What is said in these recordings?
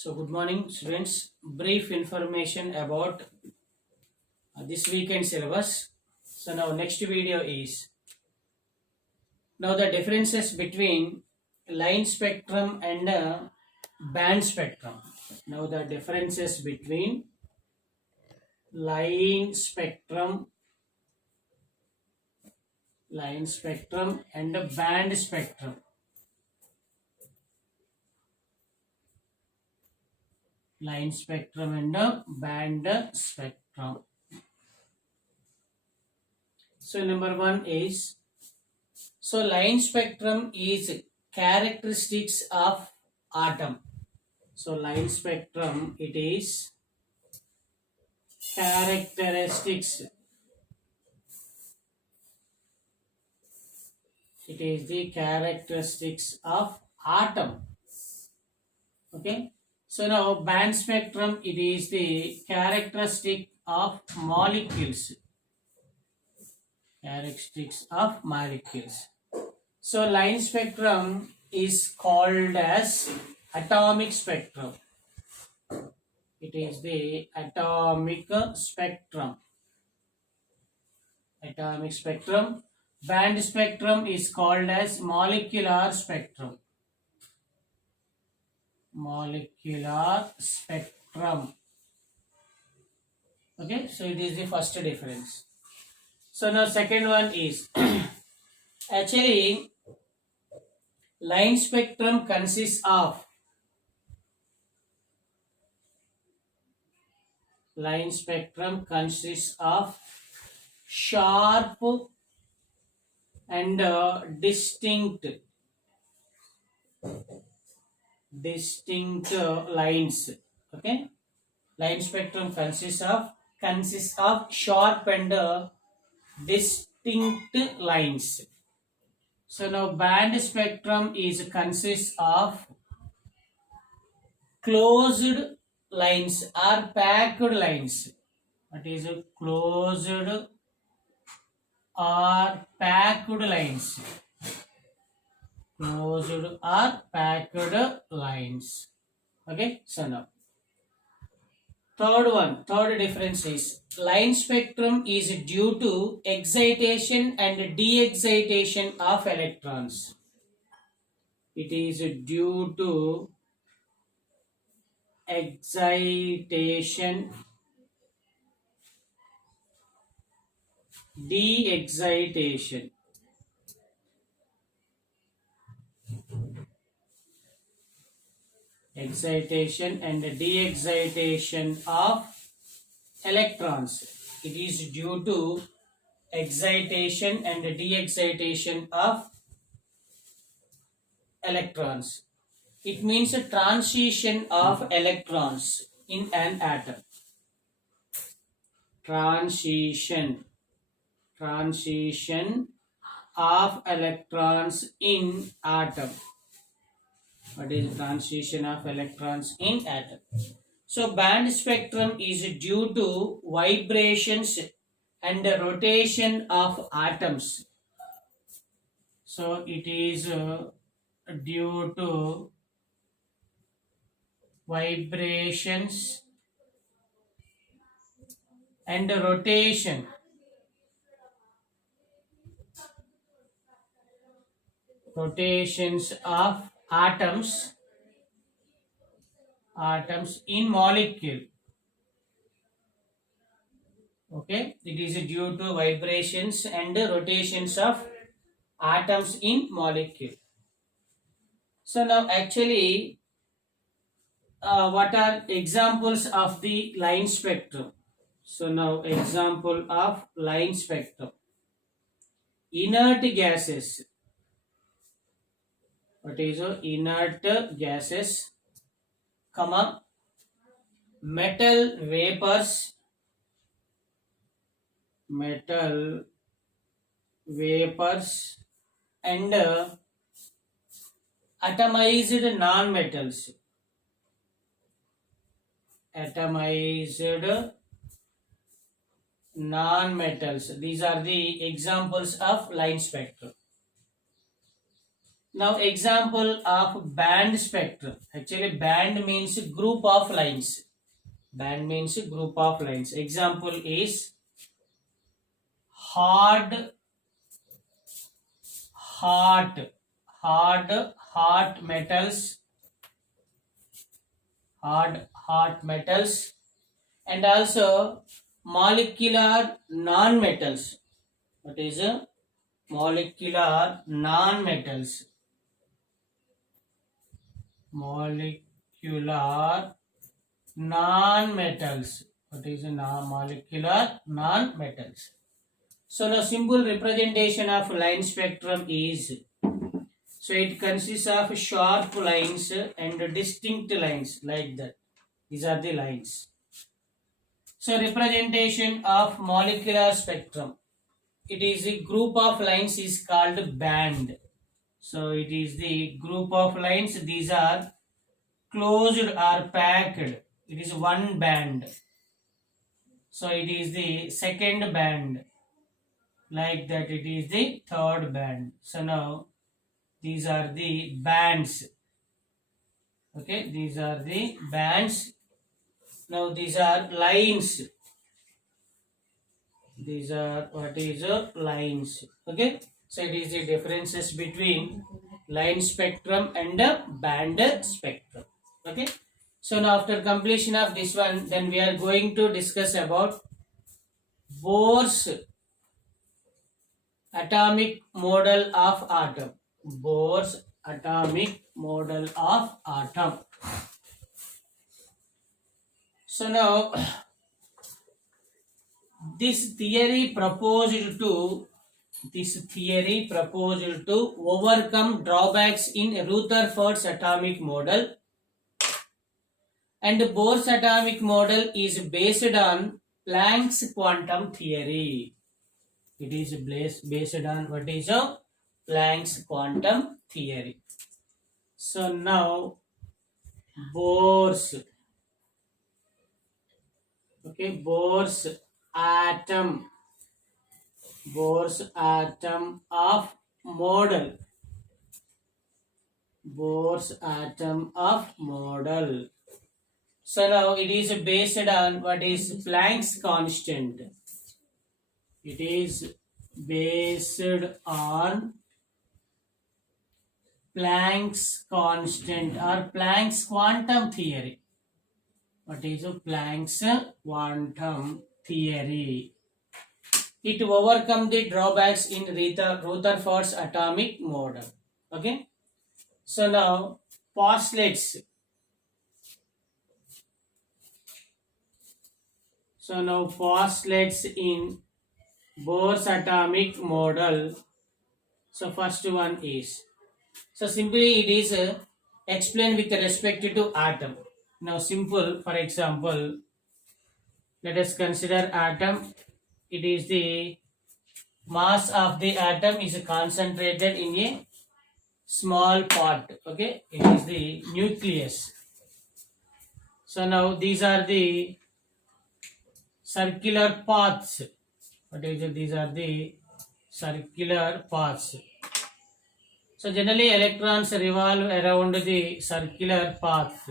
So, good morning, students. Brief information about this weekend syllabus. So, now next video is now the differences between line spectrum and band spectrum. Now, the differences between line spectrum, and band spectrum. Line spectrum and band spectrum. So, number one is line spectrum is characteristics of atom. So line spectrum, it is characteristics. It is the characteristics of atom. Okay. So now band spectrum, it is the characteristic of molecules. Characteristics of molecules. So line spectrum is called as atomic spectrum. It is the atomic spectrum. Atomic spectrum. Band spectrum is called as molecular spectrum. Molecular spectrum. Okay, so it is the first difference. So now second one is actually line spectrum consists of sharp and distinct lines. Okay, line spectrum consists of sharp and distinct lines. So now band spectrum consists of closed lines or packed lines. What is a closed or packed lines? Closed or packed lines. Okay, so now third difference is line spectrum is due to excitation and de-excitation of electrons. It is due to excitation, de-excitation. Excitation and de-excitation of electrons. It is due to excitation and de-excitation of electrons. It means a transition of electrons in an atom. Transition of electrons in atom. What is transition of electrons in atom? So band spectrum is due to vibrations and rotation of atoms. So it is due to vibrations and rotations of atoms in molecule. Okay, it is due to vibrations and rotations of atoms in molecule. So now actually what are examples of the line spectrum? So now example of line spectrum. Inert gases. What is inert gases, comma, metal vapors, and atomized non-metals. Atomized non-metals. These are the examples of line spectrum. Now example of band spectrum. Actually band means group of lines. Band means group of lines. Example is hard hot hot metals, hard metals, and also molecular non-metals. What is a molecular non-metals? Molecular non-metals. What is a molecular non-metals? So now simple representation of line spectrum is, so it consists of sharp lines and distinct lines like that. These are the lines. So representation of molecular spectrum. It is a group of lines is called band. So it is the group of lines. These are closed or packed. It is one band. So it is the second band. Like that, it is the third band. So now these are the bands. Okay, these are the bands. Now these are lines. These are what is lines. Okay, so it is the differences between line spectrum and the band spectrum. Okay, so now after completion of this one, then we are going to discuss about Bohr's atomic model of atom. Bohr's atomic model of atom. So now this theory proposed to overcome drawbacks in Rutherford's atomic model, and Bohr's atomic model is based on Planck's quantum theory. It is based on what is Planck's quantum theory. So now Bohr's atom of model. Bohr's atom of model. So now it is based on what is Planck's constant. It is based on Planck's constant or Planck's quantum theory. What is Planck's quantum theory? It overcome the drawbacks in Rutherford's atomic model. Okay. So now postulates. So now postulates in Bohr's atomic model. So first one is, so simply it is explained with respect to atom. Now simple, for example, let us consider atom. It is the mass of the atom is concentrated in a small part. Okay, it is the nucleus. So now these are the circular paths. What is it? These are the circular paths. So generally electrons revolve around the circular path.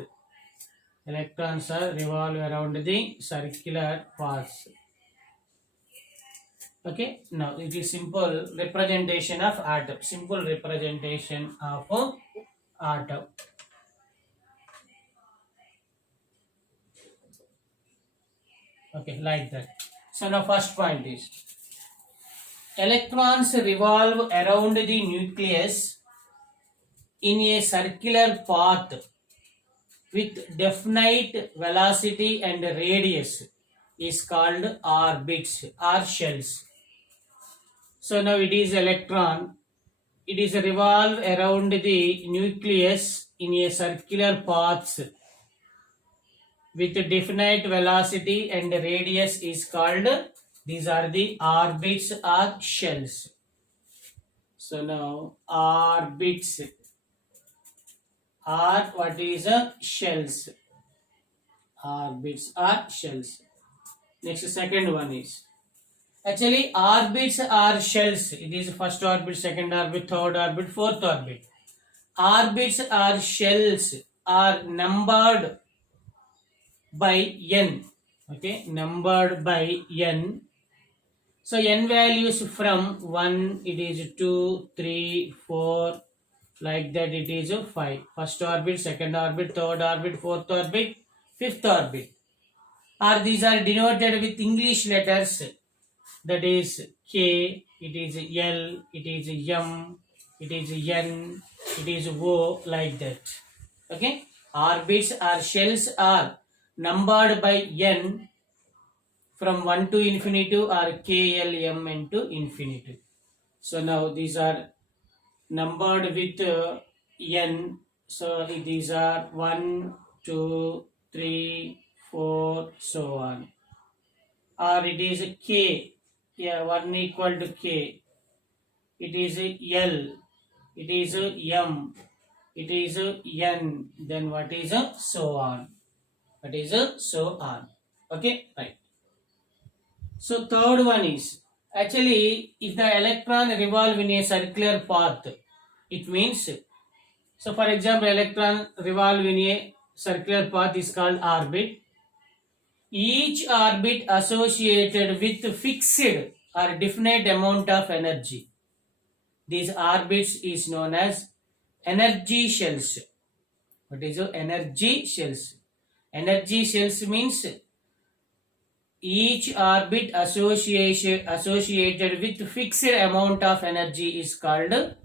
Electrons revolve around the circular paths. Okay, now it is simple representation of atom. Simple representation of atom. Okay, like that. So now first point is, electrons revolve around the nucleus in a circular path with definite velocity and radius is called orbits or shells. So now it is electron. It is revolve around the nucleus in a circular path with definite velocity and radius is called, these are the orbits or shells. So now orbits are what is shells. Orbits are shells. Next, second one is, actually orbits are shells. It is first orbit, second orbit, third orbit, fourth orbit. orbits or shells are numbered by n. Okay, numbered by n. So n values from 1, it is 2, 3, 4, like that it is 5. First orbit, second orbit, third orbit, fourth orbit, fifth orbit. Or these are denoted with English letters, that is K, it is L, it is M, it is N, it is O, like that. Okay, orbits or shells are numbered by n from 1 to infinitive or K, L, M into infinitive. So now these are numbered with n. So these are 1, 2, 3, 4, so on. Or it is K, yeah, 1 equal to K. It is L, it is M, it is N, then what is so on. What is so on. Okay, right. So third one is, actually if the electron revolve in a circular path, it means, so for example electron revolve in a circular path is called orbit. Each orbit associated with fixed or definite amount of energy. These orbits is known as energy shells. What is energy shells? Energy shells means each orbit associated with fixed amount of energy is called,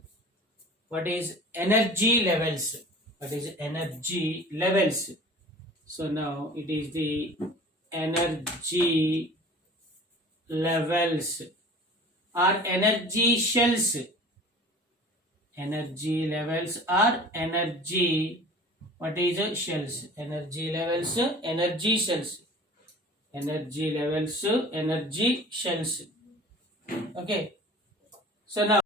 what is energy levels. What is energy levels? So now it is the energy levels or energy shells. Energy levels or energy, what is shells? Energy levels, energy shells. Energy levels, energy shells. Okay, so now